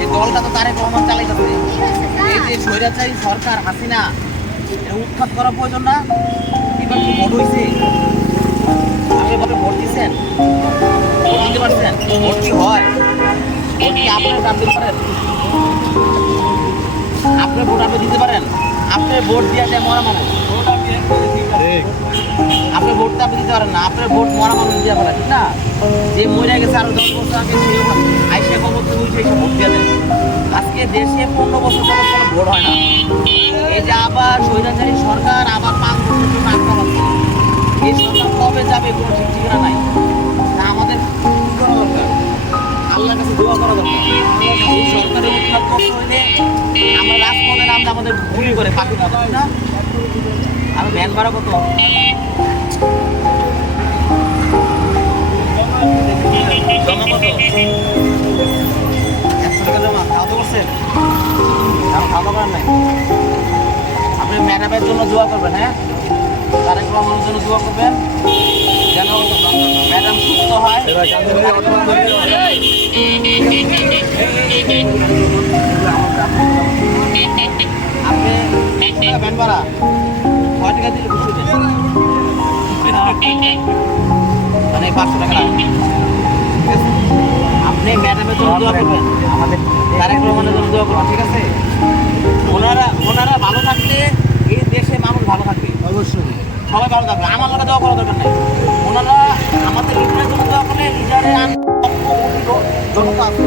এই দলটা তো যে সরকার হাসিনা উৎখাত করা কি ভোট হয়েছে আপনি ভোট দিচ্ছেন দিতে পারছেন? হয়? ভোট কি দিতে পারেন আপনি ভোট আপনি দিতে পারেন? আপনি ভোট দেয় মরা মানুষ ভোটটা আপনি দিতে পারেন না, আপনার ভোট মরা মানুষ দিয়ে পারেন ঠিক না? যে মরে গেছে দশ বছর আগে আইসা খবর তুলছে এসে ভোট দিয়ে আজকে দেশে পনেরো বছর যাবত কোনো ভোট হয় না। এই যে আবার স্বৈরাচারী সরকার আবার পাঁচ বছর জন্য পাচ্ছে এই সরকার কবে যাবে কোনো ঠিক ঠিকানা নাই। তা আমাদের করা দরকার। আল্লাহর কাছে দোয়া করা দরকার। এই সরকারের উৎখাত করতে হইলে আমরা রাজপথে নামলে আমাদের গুলি করে পাখি না? আর ভ্যান ভাড়া কত? কত একশো টাকা জমা খাওয়া করছেন খাওয়া করেন নাই। আপনি ম্যাডামের জন্য দোয়া করবেন হ্যাঁ? তারেক রহমানের জন্য দোয়া করবেন। যেন ম্যাডাম সুস্থ হয়। আপনি ভ্যান ভাড়া কয় টাকা দিলে খুশি হবেন মানে পাঁচশো টাকা। ঠিক আছে? আপনি ম্যাডামের জন্য দোয়া করবেন। আমাদের তারেক রহমানের জন্য দোয়া করবেন ঠিক আছে? ওনারা ওনারা ভালো থাকলে এই দেশে মানুষ ভালো থাকবে। অবশ্যই। সবাই ভালো থাকবে। আমার কথা দোয়া করা দরকার নেই। ওনারা আমাদের লিডারের জন্য দোয়া করলে লিডারের জনতা আছে।